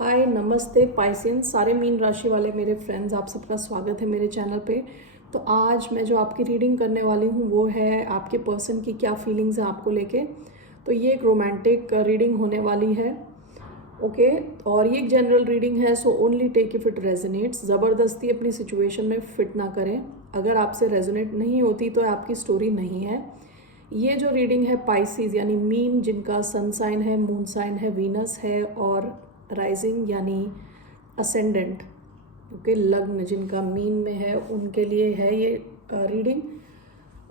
हाय नमस्ते पाइसेंस, सारे मीन राशि वाले मेरे फ्रेंड्स, आप सबका स्वागत है मेरे चैनल पे। तो आज मैं जो आपकी रीडिंग करने वाली हूँ वो है आपके पर्सन की क्या फीलिंग्स हैं आपको लेके। तो ये एक रोमांटिक रीडिंग होने वाली है, ओके। और ये एक जनरल रीडिंग है, so only take if it resonates. ज़बरदस्ती अपनी सिचुएशन में फिट ना करें। अगर आपसे रेजोनेट नहीं होती तो आपकी स्टोरी नहीं है। ये जो रीडिंग है पाइसेस यानी मीन, जिनका सन साइन है, मून साइन है, वीनस है और राइजिंग यानी असेंडेंट, ओके, लग्न जिनका मीन में है उनके लिए है ये रीडिंग,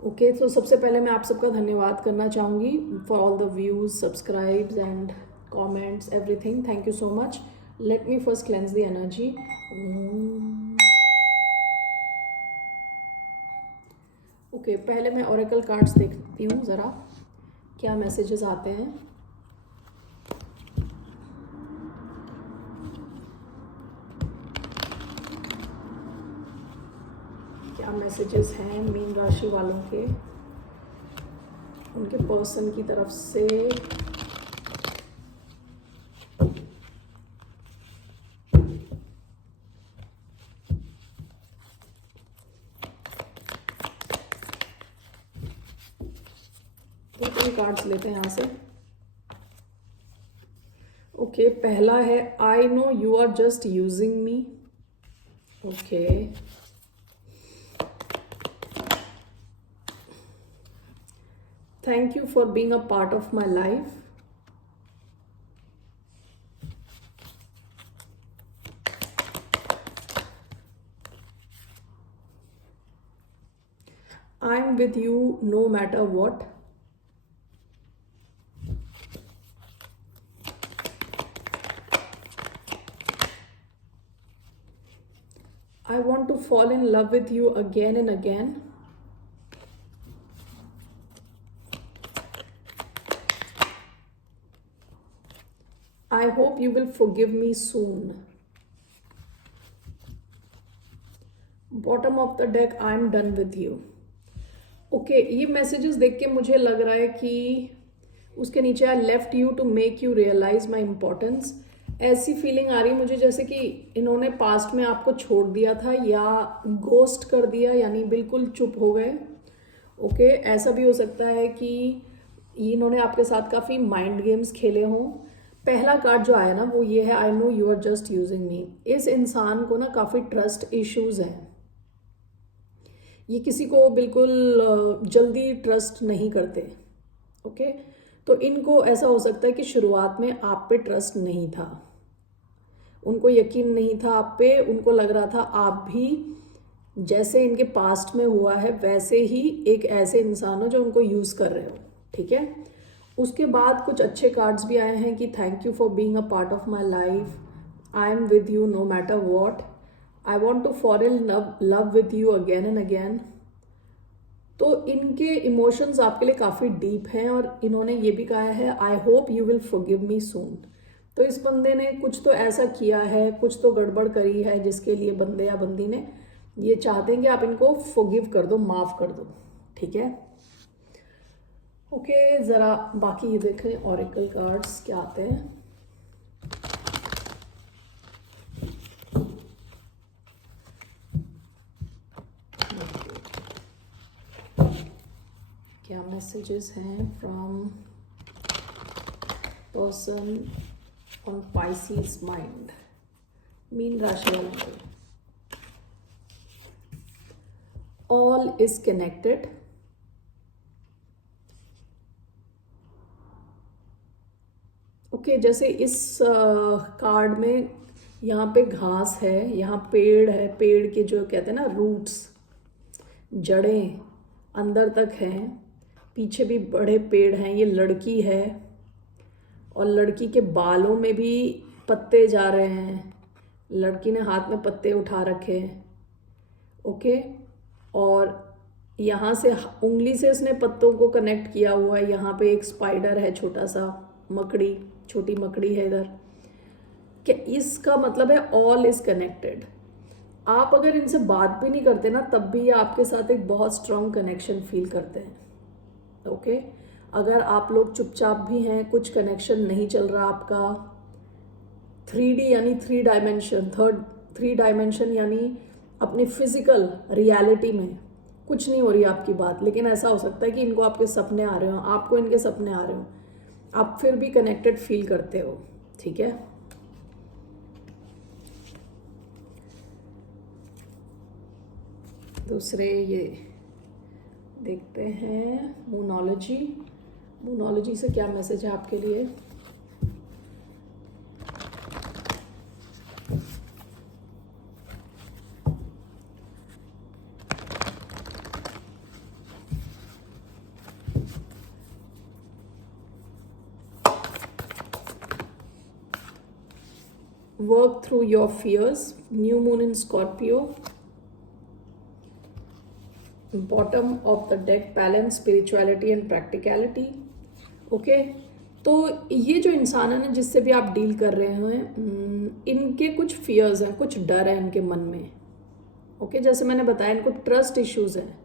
ओके। तो सबसे पहले मैं आप सबका धन्यवाद करना चाहूँगी for all the views, subscribes and comments, everything. Thank you so much. Let me first cleanse the energy. Okay, पहले मैं ओरेकल कार्ड्स देखती हूँ ज़रा क्या मैसेजेस आते हैं। क्या मैसेजेस हैं मीन राशि वालों के उनके पर्सन की तरफ से। दो कार्ड्स लेते हैं यहाँ से। ओके, पहला है I know you are just using me, okay. Thank you for being a part of my life. I am with you no matter what. I want to fall in love with you again and again. I hope you will forgive me soon. Bottom of the deck, I am done with you. Okay, ये messages देख के मुझे लग रहा है कि उसके नीचे I left you to make you realise my importance. ऐसी फीलिंग आ रही है मुझे जैसे कि इन्होंने पास्ट में आपको छोड़ दिया था या गोस्ट कर दिया, यानी बिल्कुल चुप हो गए, ओके। ऐसा भी हो सकता है कि इन्होंने आपके साथ काफ़ी माइंड गेम्स खेले हों। पहला कार्ड जो आया ना वो ये है I know you are just using me. इस इंसान को ना काफ़ी ट्रस्ट इश्यूज हैं। ये किसी को बिल्कुल जल्दी ट्रस्ट नहीं करते, ओके। तो इनको ऐसा हो सकता है कि शुरुआत में आप पे ट्रस्ट नहीं था, उनको यकीन नहीं था आप पे। उनको लग रहा था आप भी जैसे इनके पास्ट में हुआ है वैसे ही एक ऐसे इंसान हो जो उनको यूज़ कर रहे हो, ठीक है। उसके बाद कुछ अच्छे कार्ड्स भी आए हैं कि thank you for being a part of my life, I am with you no matter what, I want to fall in love with you again and again. तो इनके इमोशंस आपके लिए काफ़ी डीप हैं और इन्होंने ये भी कहा है I hope you will forgive me soon. तो इस बंदे ने कुछ तो ऐसा किया है, कुछ तो गड़बड़ करी है जिसके लिए बंदे या बंदी ने ये चाहते हैं कि आप इनको फॉरगिव कर दो, माफ़ कर दो, ठीक है। ओके, ज़रा बाकी ये देखें ऑरेकल कार्ड्स क्या आते हैं। क्या मैसेजेस हैं from person on Pisces mind, mean राशि वालों को। All is connected, okay. जैसे इस कार्ड में यहाँ पे घास है, यहाँ पेड़ है, पेड़ के जो कहते हैं ना रूट्स, जड़ें अंदर तक हैं, पीछे भी बड़े पेड़ हैं। ये लड़की है और लड़की के बालों में भी पत्ते जा रहे हैं, लड़की ने हाथ में पत्ते उठा रखे हैं, ओके। और यहाँ से उंगली से इसने पत्तों को कनेक्ट किया हुआ है। यहाँ पे एक स्पाइडर है, छोटा सा मकड़ी, छोटी मकड़ी है इधर। क्या इसका मतलब है ऑल इज कनेक्टेड। आप अगर इनसे बात भी नहीं करते ना तब भी ये आपके साथ एक बहुत स्ट्रॉन्ग कनेक्शन फील करते हैं, ओके। अगर आप लोग चुपचाप भी हैं, कुछ कनेक्शन नहीं चल रहा आपका, 3D यानी 3 डायमेंशन, थ्री डायमेंशन यानी अपनी फिजिकल रियलिटी में कुछ नहीं हो रही आपकी बात, लेकिन ऐसा हो सकता है कि इनको आपके सपने आ रहे हो, आपको इनके सपने आ रहे हो, आप फिर भी कनेक्टेड फील करते हो। ठीक है, दूसरे ये देखते हैं मूनोलॉजी। मूनोलॉजी से क्या मैसेज है आपके लिए? Work through your fears. New moon in Scorpio. Bottom of the deck, balance, spirituality and practicality. Okay, तो ये जो इंसान है ना जिससे भी आप डील कर रहे हैं, इनके कुछ फियर्स हैं, कुछ डर है इनके मन में। ओके, जैसे मैंने बताया इनको ट्रस्ट इश्यूज हैं।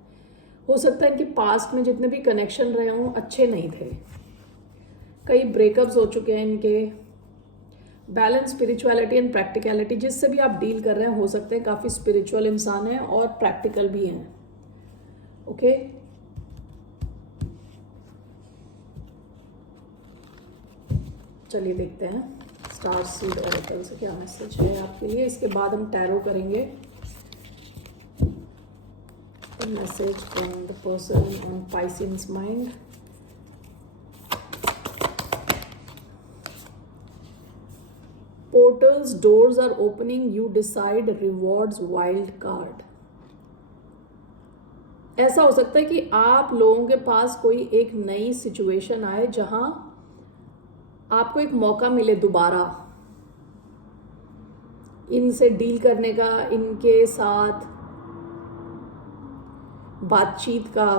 हो सकता है कि पास्ट में जितने भी कनेक्शन रहे हों अच्छे नहीं थे, कई ब्रेकअप्स हो चुके हैं इनके। बैलेंस, स्पिरिचुअलिटी एंड प्रैक्टिकलिटी, जिससे भी आप डील कर रहे हैं हो सकते हैं काफ़ी स्पिरिचुअल इंसान है और प्रैक्टिकल भी हैं। ओके, चलिए देखते हैं स्टार सीड ओरेकल से क्या मैसेज है आपके लिए। इसके बाद हम टैरो करेंगे। Message from the person on Pisces mind. Portals, doors are opening, you decide, rewards, wild card। ऐसा हो सकता है कि आप लोगों के पास कोई एक नई सिचुएशन आए जहां आपको एक मौका मिले दोबारा इनसे डील करने का, इनके साथ बातचीत का,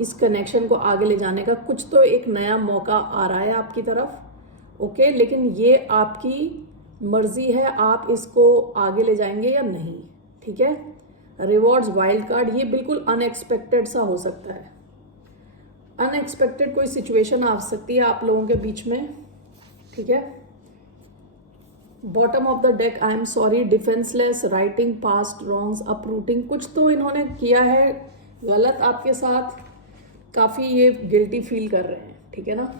इस कनेक्शन को आगे ले जाने का। कुछ तो एक नया मौका आ रहा है आपकी तरफ। ओके, लेकिन ये आपकी मर्जी है, आप इसको आगे ले जाएंगे या नहीं। ठीक है, रिवॉर्ड्स, वाइल्ड कार्ड, ये बिल्कुल अनएक्सपेक्टेड सा हो सकता है। अनएक्सपेक्टेड कोई सिचुएशन आ सकती है आप लोगों के बीच में। ठीक है, bottom of the deck, I am sorry, defenceless, writing past wrongs, uprooting. कुछ तो इन्होंने किया है गलत आपके साथ, काफ़ी ये गिल्टी फील कर रहे हैं। ठीक है ना,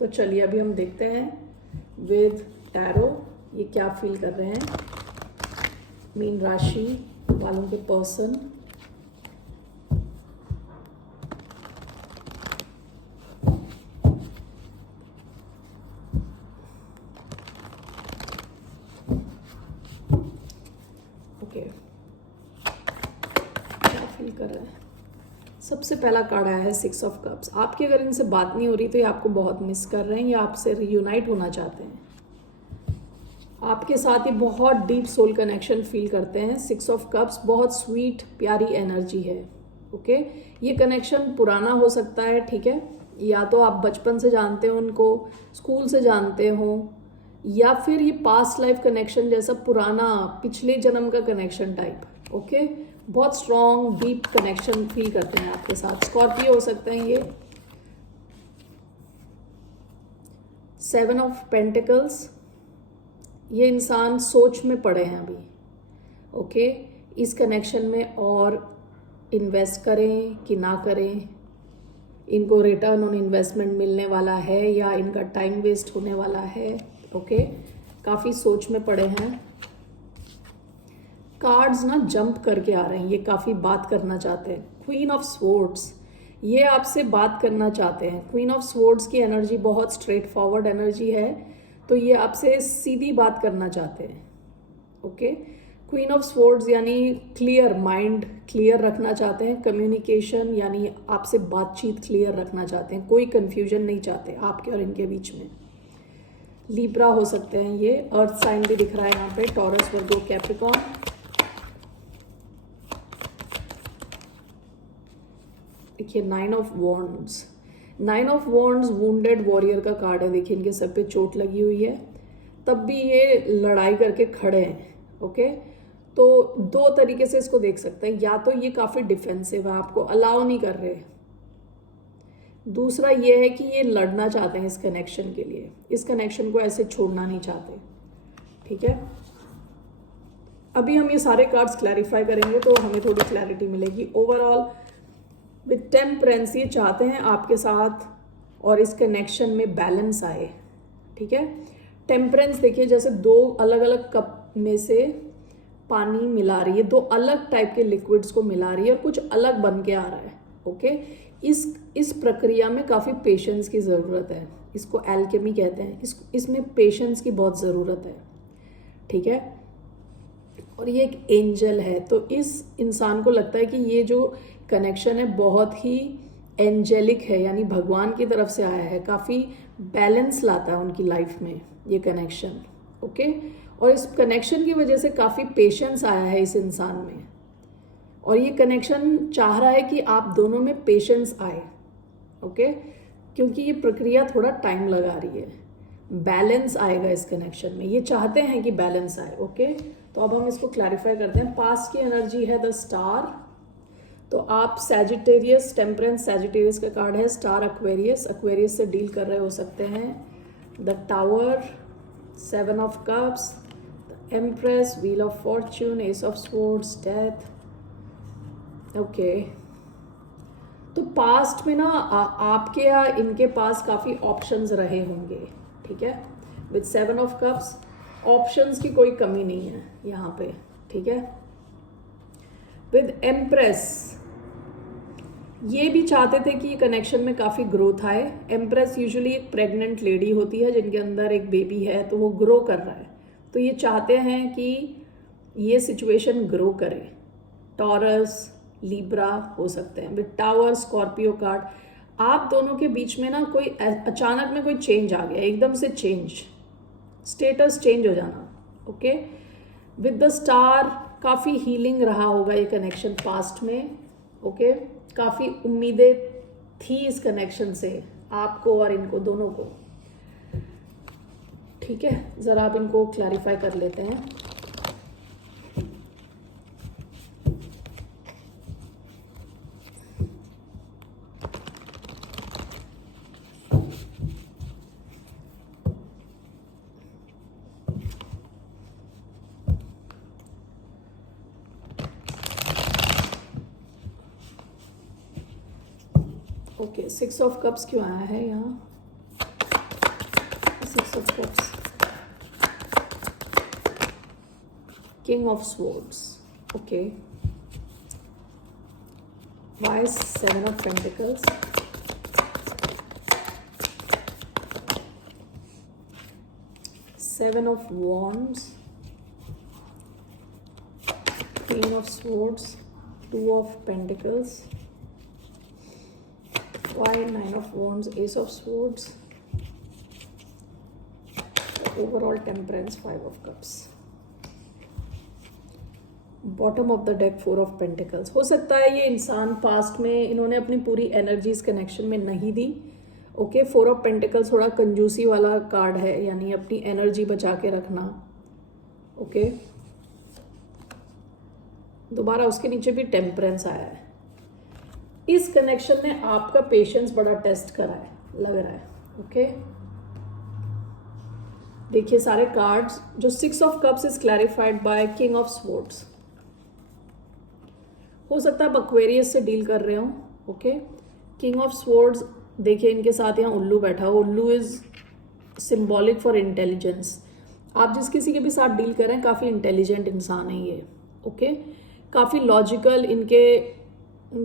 तो चलिए अभी हम देखते हैं विद टैरो ये क्या फील कर रहे हैं मीन राशि वालों के पर्सन। ओके, क्या फील कर रहे हैं? सबसे पहला कार्ड आया है 6 ऑफ कप्स। आपकी अगर इनसे बात नहीं हो रही तो ये आपको बहुत मिस कर रहे हैं या आपसे रियूनाइट होना चाहते हैं, आपके साथ ही बहुत डीप सोल कनेक्शन फील करते हैं। 6 ऑफ कप्स बहुत स्वीट प्यारी एनर्जी है। ओके, ये कनेक्शन पुराना हो सकता है। ठीक है, या तो आप बचपन से जानते हो उनको, स्कूल से जानते हो, या फिर ये पास्ट लाइफ कनेक्शन जैसा पुराना पिछले जन्म का कनेक्शन टाइप। ओके, बहुत स्ट्रॉन्ग डीप कनेक्शन फील करते हैं आपके साथ। स्कॉर्पियो हो सकते हैं ये। 7 ऑफ पेंटिकल्स, ये इंसान सोच में पड़े हैं अभी। ओके, इस कनेक्शन में और इन्वेस्ट करें कि ना करें, इनको रिटर्न ऑन इन्वेस्टमेंट मिलने वाला है या इनका टाइम वेस्ट होने वाला है। ओके, काफ़ी सोच में पड़े हैं। कार्ड्स ना जंप करके आ रहे हैं, ये काफ़ी बात करना चाहते हैं। क्वीन ऑफ स्वॉर्ड्स, ये आपसे बात करना चाहते हैं। क्वीन ऑफ स्वॉर्ड्स की एनर्जी बहुत स्ट्रेट फॉरवर्ड एनर्जी है, तो ये आपसे सीधी बात करना चाहते हैं। ओके, क्वीन ऑफ स्वॉर्ड्स यानी क्लियर माइंड, क्लियर रखना चाहते हैं। कम्युनिकेशन यानी आपसे बातचीत क्लियर रखना चाहते हैं, कोई कंफ्यूजन नहीं चाहते आपके और इनके बीच में। लीब्रा हो सकते हैं ये। अर्थ साइन भी दिख रहा है यहाँ पे, टॉरस, वर्गो, कैप्रिकॉर्न। देखिए 9 of wands, 9 of wands wounded warrior का कार्ड है। देखिए इनके सर पे चोट लगी हुई है, तब भी ये लड़ाई करके खड़े हैं। ओके, तो दो तरीके से इसको देख सकते हैं, या तो ये काफ़ी डिफेंसिव है, आपको अलाउ नहीं कर रहे। दूसरा ये है कि ये लड़ना चाहते हैं इस कनेक्शन के लिए, इस कनेक्शन को ऐसे छोड़ना नहीं चाहते। ठीक है, अभी हम ये सारे कार्ड्स क्लैरिफाई करेंगे तो हमें थोड़ी क्लैरिटी मिलेगी। ओवरऑल विद टेम्परेंस ये चाहते हैं आपके साथ और इस कनेक्शन में बैलेंस आए। ठीक है, टेम्परेंस देखिए जैसे दो अलग अलग कप में से पानी मिला रही है, दो अलग टाइप के लिक्विड्स को मिला रही है और कुछ अलग बन के आ रहा है। ओके, इस प्रक्रिया में काफ़ी पेशेंस की ज़रूरत है, इसको एल्केमी कहते हैं, इसमें पेशेंस की बहुत ज़रूरत है। ठीक है, और ये एक एंजल है, तो इस इंसान को लगता है कि ये जो कनेक्शन है बहुत ही एंजेलिक है, यानी भगवान की तरफ से आया है, काफ़ी बैलेंस लाता है उनकी लाइफ में ये कनेक्शन। ओके, और इस कनेक्शन की वजह से काफ़ी पेशेंस आया है इस इंसान में, और ये कनेक्शन चाह रहा है कि आप दोनों में पेशेंस आए। ओके, क्योंकि ये प्रक्रिया थोड़ा टाइम लगा रही है, बैलेंस आएगा इस कनेक्शन में, ये चाहते हैं कि बैलेंस आए। ओके, तो अब हम इसको क्लैरिफाई करते हैं। पास्ट की एनर्जी है द स्टार, तो आप सैजिटेरियस, टेम्परेंस सैजिटेरियस का कार्ड है, स्टार एक्वेरियस, एक्वेरियस से डील कर रहे हो सकते हैं। The tower, 7 of cups, empress, wheel of Fortune, S of swords, death. Okay, तो पास्ट में ना आपके या इनके पास काफ़ी ऑप्शंस रहे होंगे। ठीक है, विद 7 ऑफ कप्स ऑप्शंस की कोई कमी नहीं है यहाँ पे। ठीक है, विद एम्प्रेस ये भी चाहते थे कि कनेक्शन में काफ़ी ग्रोथ आए। एम्प्रेस यूजुअली एक प्रेग्नेंट लेडी होती है जिनके अंदर एक बेबी है, तो वो ग्रो कर रहा है, तो ये चाहते हैं कि ये सिचुएशन ग्रो करे। टॉरस, लिब्रा हो सकते हैं। विद टावर, स्कॉर्पियो कार्ड, आप दोनों के बीच में ना कोई अचानक में कोई चेंज आ गया, एकदम से चेंज, स्टेटस चेंज हो जाना। ओके, विद द स्टार काफ़ी हीलिंग रहा होगा ये कनेक्शन पास्ट में। ओके, काफ़ी उम्मीदें थी इस कनेक्शन से आपको और इनको दोनों को। ठीक है, ज़रा आप इनको क्लैरिफाई कर लेते हैं। ओके, 6 ऑफ कप्स क्यों आया है यहाँ? 6 of cups, king of swords. Okay, why 7 of pentacles, seven of wands, queen of swords, 2 of pentacles, why 9 of wands, ace of swords, overall temperance, 5 of cups, bottom of the deck 4 of pentacles। हो सकता है ये इंसान past में इन्होंने अपनी पूरी energy इस कनेक्शन में नहीं दी। ओके, 4 ऑफ पेंटिकल्स थोड़ा कंजूसी वाला कार्ड है, यानी अपनी एनर्जी बचा के रखना। ओके, दोबारा उसके नीचे भी टेम्परेंस आया है। इस कनेक्शन ने आपका पेशेंस बड़ा टेस्ट करा है, लग रहा है। ओके, देखिए सारे कार्ड्स, जो 6 of cups is clarified by king of swords. हो सकता है आप एक्वेरियस से डील कर रहे हो। ओके, किंग ऑफ स्वॉर्ड्स, देखिए इनके साथ यहाँ उल्लू बैठा हो। उल्लू इज सिंबॉलिक फॉर इंटेलिजेंस। आप जिस किसी के भी साथ डील कर रहे हैं काफ़ी इंटेलिजेंट इंसान है ये। ओके, काफ़ी लॉजिकल इनके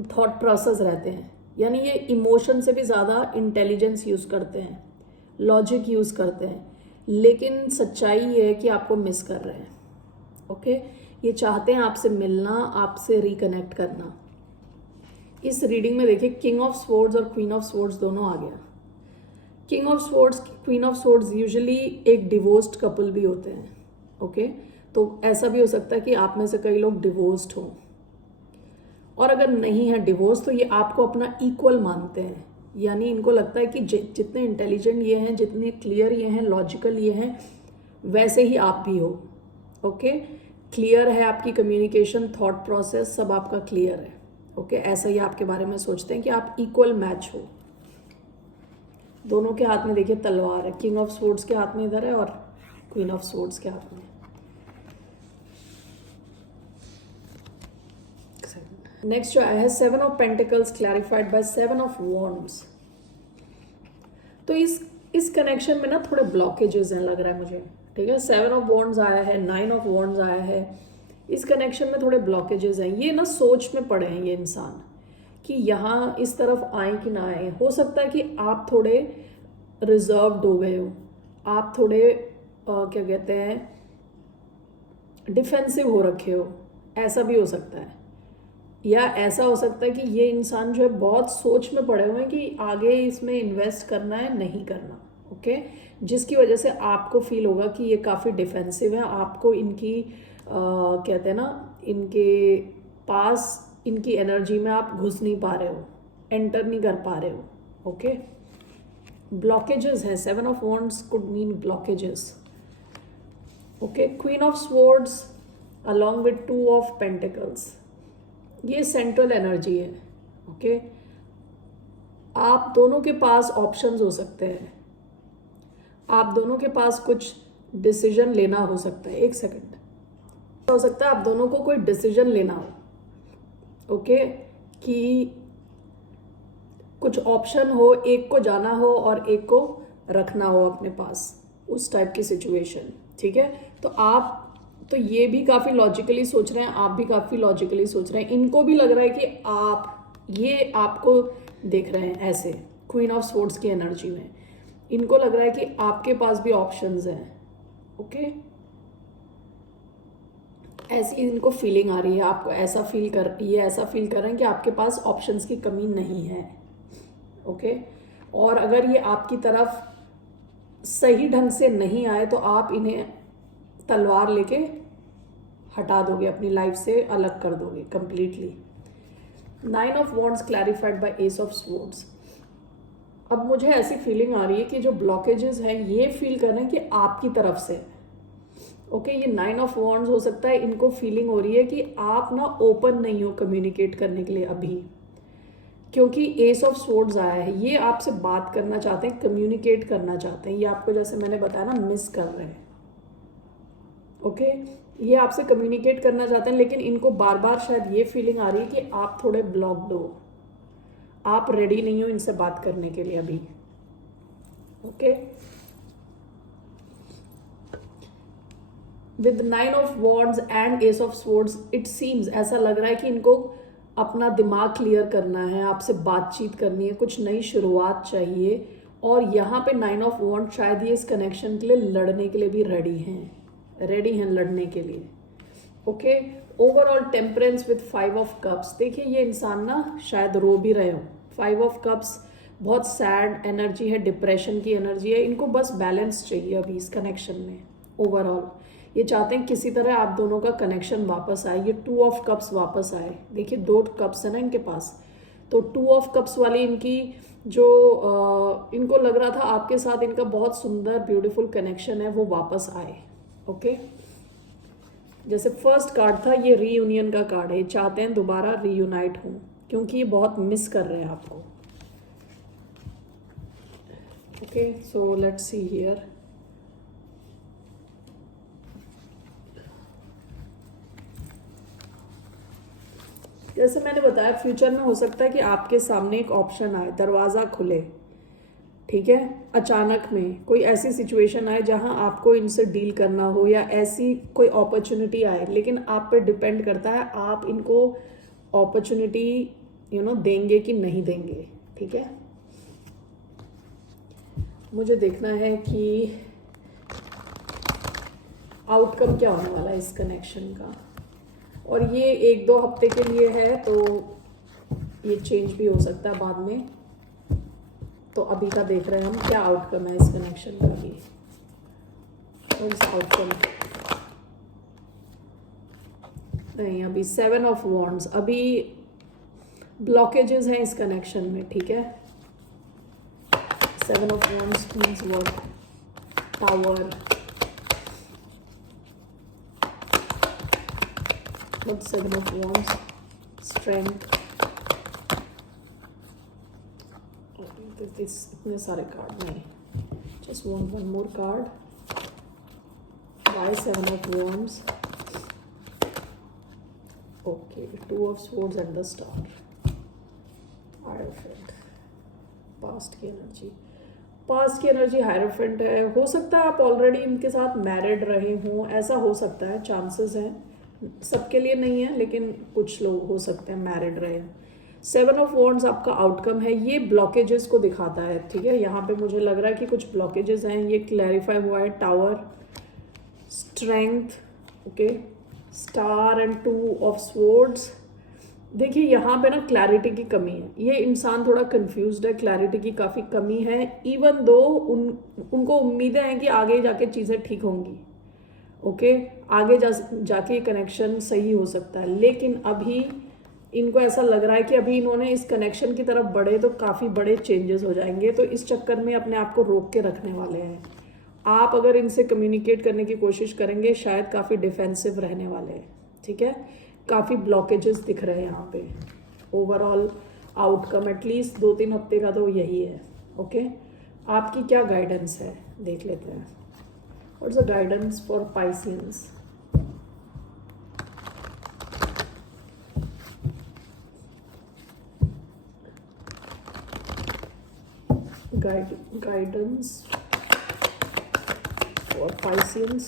थॉट प्रोसेस रहते हैं, यानी ये इमोशन से भी ज़्यादा इंटेलिजेंस यूज़ करते हैं, लॉजिक यूज़ करते हैं, लेकिन सच्चाई ये है कि आपको मिस कर रहे हैं। ओके, ये चाहते हैं आपसे मिलना, आपसे रिकनेक्ट करना। इस रीडिंग में देखिए किंग ऑफ स्वॉर्ड्स और क्वीन ऑफ स्वॉर्ड्स दोनों आ गया। King of swords, queen of swords usually एक डिवोर्स्ड कपल भी होते हैं। ओके, तो ऐसा भी हो सकता है कि आप में से कई लोग डिवोर्स्ड हों, और अगर नहीं है डिवोर्स तो ये आपको अपना इक्वल मानते हैं, यानी इनको लगता है कि जितने इंटेलिजेंट ये हैं, जितने क्लियर ये हैं, लॉजिकल ये हैं, वैसे ही आप भी हो। ओके, क्लियर है आपकी कम्युनिकेशन, थॉट प्रोसेस सब आपका क्लियर है। ओके, ऐसा ही आपके बारे में सोचते हैं कि आप इक्वल मैच हो। दोनों के हाथ में देखिए तलवार है, किंग ऑफ स्वॉर्ड्स के हाथ में इधर है और क्वीन ऑफ स्वॉर्ड्स के हाथ में। नेक्स्ट जो आया है 7 of pentacles clarified by 7 of wands. तो इस कनेक्शन में ना थोड़े ब्लॉकेजेस हैं लग रहा है मुझे, ठीक है। 7 ऑफ वॉन्ड्स आया है, 9 ऑफ वॉन्ड्स आया है। इस कनेक्शन में थोड़े ब्लॉकेजेस हैं, ये ना सोच में पड़े हैं ये इंसान कि यहाँ इस तरफ आए कि ना आए। हो सकता है कि आप थोड़े रिजर्व्ड हो गए हो, आप थोड़े क्या कहते हैं डिफेंसिव हो रखे हो, ऐसा भी हो सकता है। या ऐसा हो सकता है कि ये इंसान जो है बहुत सोच में पड़े हुए हैं कि आगे इसमें इन्वेस्ट करना है नहीं करना, ओके। जिसकी वजह से आपको फील होगा कि ये काफ़ी डिफेंसिव है, आपको इनकी कहते हैं ना इनके पास इनकी एनर्जी में आप घुस नहीं पा रहे हो, एंटर नहीं कर पा रहे हो, ओके। ब्लॉकेजेस है, 7 of wands could mean blockages, okay. Queen of swords along with 2 of pentacles, ये सेंट्रल एनर्जी है, ओके। आप दोनों के पास ऑप्शंस हो सकते हैं, आप दोनों के पास कुछ डिसीजन लेना हो सकता है। एक सेकंड, हो सकता है आप दोनों को कोई डिसीजन लेना हो, ओके, कि कुछ ऑप्शन हो, एक को जाना हो और एक को रखना हो अपने पास, उस टाइप की सिचुएशन, ठीक है। तो ये भी काफ़ी लॉजिकली सोच रहे हैं, आप भी काफ़ी लॉजिकली सोच रहे हैं। इनको भी लग रहा है कि ये आपको देख रहे हैं ऐसे क्वीन ऑफ स्वॉर्ड्स की एनर्जी में। इनको लग रहा है कि आपके पास भी ऑप्शंस हैं, ओके। ऐसी इनको फीलिंग आ रही है, आपको ऐसा फील कर रहे हैं कि आपके पास ऑप्शंस की कमी नहीं है, ओके। और अगर ये आपकी तरफ सही ढंग से नहीं आए तो आप इन्हें तलवार लेके हटा दोगे, अपनी लाइफ से अलग कर दोगे completely. 9 of wands clarified by S of swords. अब मुझे ऐसी फीलिंग आ रही है कि जो ब्लॉकेजेस हैं ये फील कर रहे हैं कि आपकी तरफ से, ओके। ये 9 ऑफ वॉन्ड्स हो सकता है इनको फीलिंग हो रही है कि आप ना ओपन नहीं हो कम्युनिकेट करने के लिए अभी, क्योंकि एस ऑफ स्वॉर्ड्स आया है। ये आपसे बात करना चाहते हैं, कम्युनिकेट करना चाहते हैं, ये आपको जैसे मैंने बताया ना मिस कर रहे हैं, ओके। ये आपसे कम्युनिकेट करना चाहते हैं, लेकिन इनको बार बार शायद ये फीलिंग आ रही है कि आप थोड़े ब्लॉक्ड हो, आप रेडी नहीं हो इनसे बात करने के लिए अभी, okay. With 9 of wands and S of swords it seems, ऐसा लग रहा है कि इनको अपना दिमाग क्लियर करना है, आपसे बातचीत करनी है, कुछ नई शुरुआत चाहिए। और यहाँ पे 9 ऑफ वॉन्ड शायद ये इस कनेक्शन के लिए लड़ने के लिए भी रेडी हैं लड़ने के लिए, okay. Overall temperance with 5 of cups. देखिए ये इंसान ना शायद रो भी रहे हो। 5 ऑफ कप्स बहुत सैड एनर्जी है, डिप्रेशन की एनर्जी है। इनको बस बैलेंस चाहिए अभी इस कनेक्शन में। ओवरऑल ये चाहते हैं किसी तरह आप दोनों का कनेक्शन वापस आए, ये 2 ऑफ कप्स वापस आए। देखिए 2 कप्स है ना इनके पास, तो 2 ऑफ कप्स वाली इनकी जो इनको लग रहा था आपके साथ इनका बहुत सुंदर ब्यूटीफुल कनेक्शन है वो वापस आए, ओके। जैसे फर्स्ट कार्ड था ये रीयूनियन का कार्ड है, चाहते हैं दोबारा रीयूनाइट हो क्योंकि ये बहुत मिस कर रहे हैं आपको, okay. So let's see here. जैसे मैंने बताया फ्यूचर में हो सकता है कि आपके सामने एक ऑप्शन आए, दरवाज़ा खुले, ठीक है। अचानक में कोई ऐसी सिचुएशन आए जहां आपको इनसे डील करना हो या ऐसी कोई अपॉर्चुनिटी आए, लेकिन आप पे डिपेंड करता है आप इनको अपॉर्चुनिटी देंगे कि नहीं देंगे, ठीक है। मुझे देखना है कि आउटकम क्या होने वाला है इस कनेक्शन का। और ये 1-2 हफ्ते के लिए है तो ये चेंज भी हो सकता है बाद में। तो अभी का देख रहे हैं हम क्या आउटकम है इस कनेक्शन का भी। और इस आउटकम नहीं, अभी 7 ऑफ वॉन्ड्स, अभी ब्लॉकेजेस हैं इस कनेक्शन में, ठीक है। 7 of wands means what? Tower, But 7 of Wands, Strength. This इतने सारे कार्ड नहीं, just want one more card. Why 7 of Wands? Okay, 2 of swords and the star, hierophant, past की एनर्जी हायरफेंट है। हो सकता है आप ऑलरेडी इनके साथ मैरिड रहे हों, ऐसा हो सकता है, चांसेस हैं, सबके लिए नहीं है लेकिन कुछ लोग हो सकते हैं मैरिड रहे हों। 7 ऑफ वॉन्ड्स आपका आउटकम है, ये ब्लॉकेजेस को दिखाता है, ठीक है। यहाँ पे मुझे लग रहा है कि कुछ ब्लॉकेजेस हैं, ये क्लैरिफाई हुआ है। Tower, strength, okay, star and 2 of swords. देखिए यहाँ पे ना क्लैरिटी की कमी है, ये इंसान थोड़ा कंफ्यूज्ड है, क्लैरिटी की काफ़ी कमी है। इवन दो उनको उम्मीदें हैं कि आगे जाके चीज़ें ठीक होंगी, ओके, आगे जाके कनेक्शन सही हो सकता है, लेकिन अभी इनको ऐसा लग रहा है कि अभी इन्होंने इस कनेक्शन की तरफ बढ़े तो काफ़ी बड़े चेंजेस हो जाएंगे, तो इस चक्कर में अपने आप को रोक के रखने वाले हैं। आप अगर इनसे कम्युनिकेट करने की कोशिश करेंगे शायद काफ़ी डिफेंसिव रहने वाले हैं, ठीक है। काफ़ी ब्लॉकेजेस दिख रहे हैं यहाँ पे। ओवरऑल आउटकम एटलीस्ट 2-3 हफ्ते का तो यही है, ओके। आपकी क्या गाइडेंस है देख लेते हैं। What's the guidance for Pisceans? guidance for Pisceans.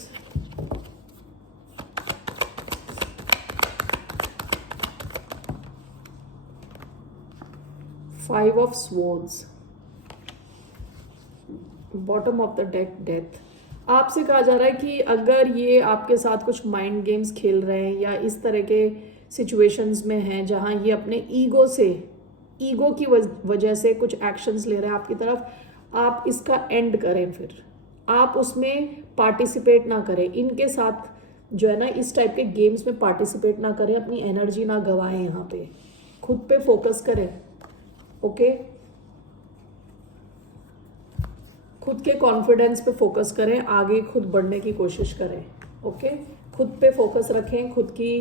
Five of Swords, bottom of the deck, death. आपसे कहा जा रहा है कि अगर ये आपके साथ कुछ माइंड गेम्स खेल रहे हैं या इस तरह के सिचुएशंस में हैं जहां ये अपने ईगो की वजह से कुछ एक्शंस ले रहे हैं आपकी तरफ, आप इसका एंड करें, फिर आप उसमें पार्टिसिपेट ना करें, इनके साथ जो है ना इस टाइप के गेम्स में पार्टिसिपेट ना करें, अपनी एनर्जी ना गवाएं, यहाँ पे खुद पे फोकस करें, ओके। खुद के कॉन्फिडेंस पे फोकस करें, आगे खुद बढ़ने की कोशिश करें, ओके। खुद पे फोकस रखें, खुद की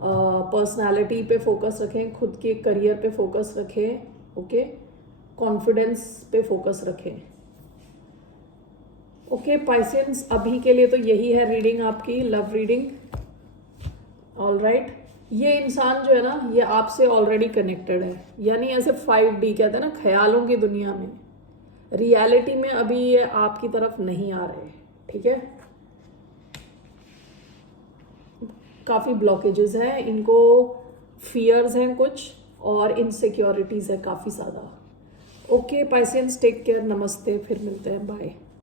पर्सनालिटी पे फोकस रखें, खुद के करियर पे फोकस रखें, ओके। कॉन्फिडेंस पे फोकस रखें, ओके। पाइसेंस अभी के लिए तो यही है रीडिंग आपकी, लव रीडिंग, ऑल राइट। ये इंसान जो है ना ये आपसे ऑलरेडी कनेक्टेड है, यानी ऐसे 5D कहते हैं ना, ख्यालों की दुनिया में, रियलिटी में अभी ये आपकी तरफ नहीं आ रहे, ठीक है। काफ़ी ब्लॉकेजेस हैं इनको, फियर्स हैं कुछ और इनसिक्योरिटीज़ है काफ़ी ज़्यादा, ओके। पाइसेंस टेक केयर, नमस्ते, फिर मिलते हैं, बाय।